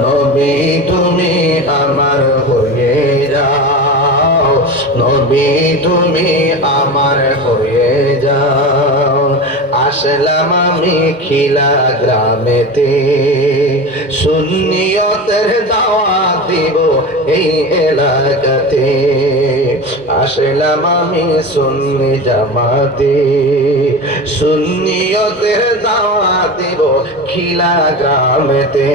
নবী, তুমি আমার হয়ে যাও। নবী, তুমি আমার হয়ে যাও। আসলাম আমি খিলা গ্রামেতে। সুন্নিয়তের দাওয়া দিব এই এলাকাতে। আসলাম আমি সুন্নি জামাতে। সুন্নিয়তের দাওয়া দিব খিলা গ্রামেতে।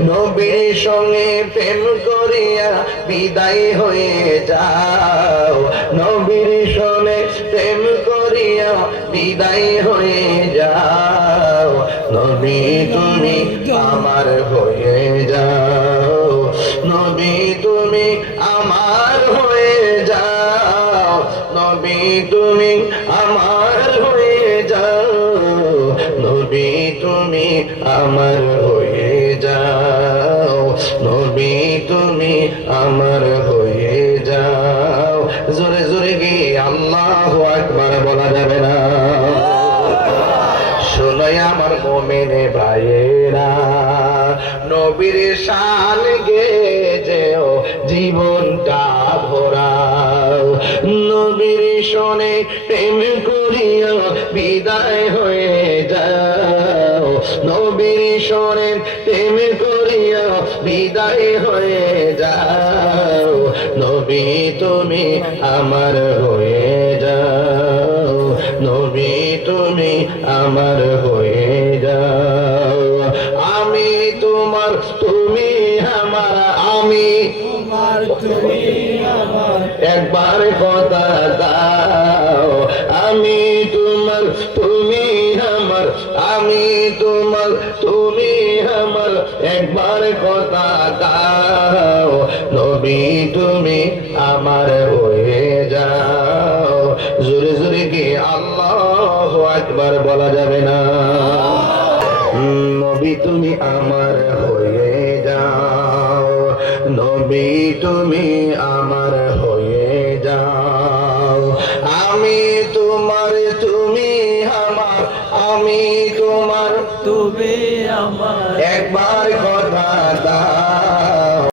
নবীর সঙ্গে প্রেম করিয়া বিদায় হয়ে যাও। নবীর সঙ্গে প্রেম করিয়া বিদায় হয়ে যাও। নবী তুমি আমার হয়ে যাও। নবী নবী তুমি আমার হয়ে যাও। নবী তুমি আমার হয়ে যাও। নবী তুমি আমার হয়ে যাও। জোরে জোরে গিয়ে আল্লাহ একবার বলা যাবে না। শোনাই আমার মোমেনে ভাইয়েরা, নবীর শান গে যেও জীবনটা ভরাও নবীর শোনে প্রেম করিয়া বিদায় হয়ে যাও। নবীর শোনে প্রেম করিয়া বিদায় হয়ে যাও। নবী তুমি আমার হয়ে যাও। নবী তুমি আমার হয়ে যাও। আমি তোমার, তুমি আমার, আমি তোমার, তুমি একবার কথা দাও। আমি তোমার, তুমি আমার, আমি তোমার, তুমি আমার। একবার কথা দাও। নবী, তুমি আমার হয়ে যাও। জোরে জোরে কি আল্লাহ একবার বলা যাবে না? নবী, তুমি আমার হয়ে যাও। নবী, তুমি আমার হয়ে তুমি আমার আমি তোমার। তুমি আমার। একবার কথা দাও।